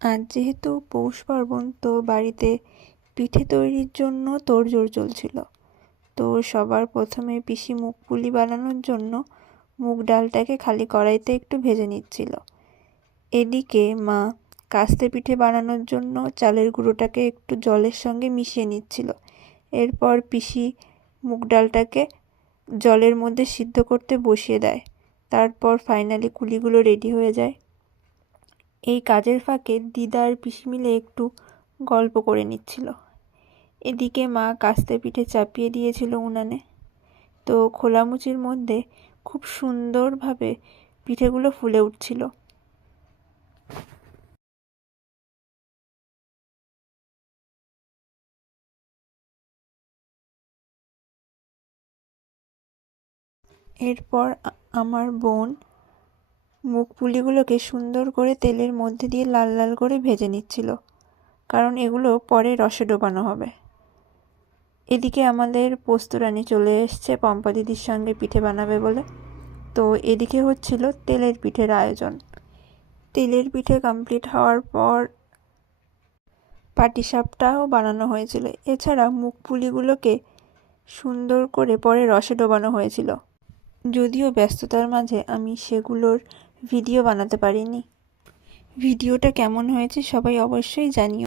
আজ যেহেতু পৌষ পার্বণ, তো বাড়িতে পিঠে তৈরির জন্য তোড়জোড় চলছিল। তো সবার প্রথমে পিসি মুগ পুলি বানানোর জন্য মুগ ডালটাকে খালি কড়াইতে একটু ভেজে নিচ্ছিল। এদিকে মা কাস্তে পিঠে বানানোর জন্য চালের গুঁড়োটাকে একটু জলের সঙ্গে মিশিয়ে নিচ্ছিল। এরপর পিসি মুগ ডালটাকে জলের মধ্যে সিদ্ধ করতে বসিয়ে দেয়। তারপর ফাইনালি কুলিগুলো রেডি হয়ে যায়। এই কাজের ফাঁকে দিদা আর পিসি মিলে একটু গল্প করে নিচ্ছিল। এদিকে মা কাস্তে পিঠে চাপিয়ে দিয়েছিল উনানে। তো খোলামুচির মধ্যে খুব সুন্দরভাবে পিঠেগুলো ফুলে উঠছিল। এরপর আমার বোন মুগ পুলিগুলোকে সুন্দর করে তেলের মধ্যে দিয়ে লাল লাল করে ভেজে নিচ্ছিল, কারণ এগুলো পরে রসে ডোবানো হবে। এদিকে আমাদের পোস্তরানী চলে এসছে পম্পা দিদির সঙ্গে পিঠে বানাবে বলে। তো এদিকে হচ্ছিল তেলের পিঠের আয়োজন। তেলের পিঠে কমপ্লিট হওয়ার পর পাটিসাপটাও বানানো হয়েছিল। এছাড়া মুগ পুলিগুলোকে সুন্দর করে পরে রসে ডোবানো হয়েছিল। যদিও ব্যস্ততার মাঝে আমি সেগুলোর ভিডিও বানাতে পারিনি। ভিডিওটা কেমন হয়েছে সবাই অবশ্যই জানিও।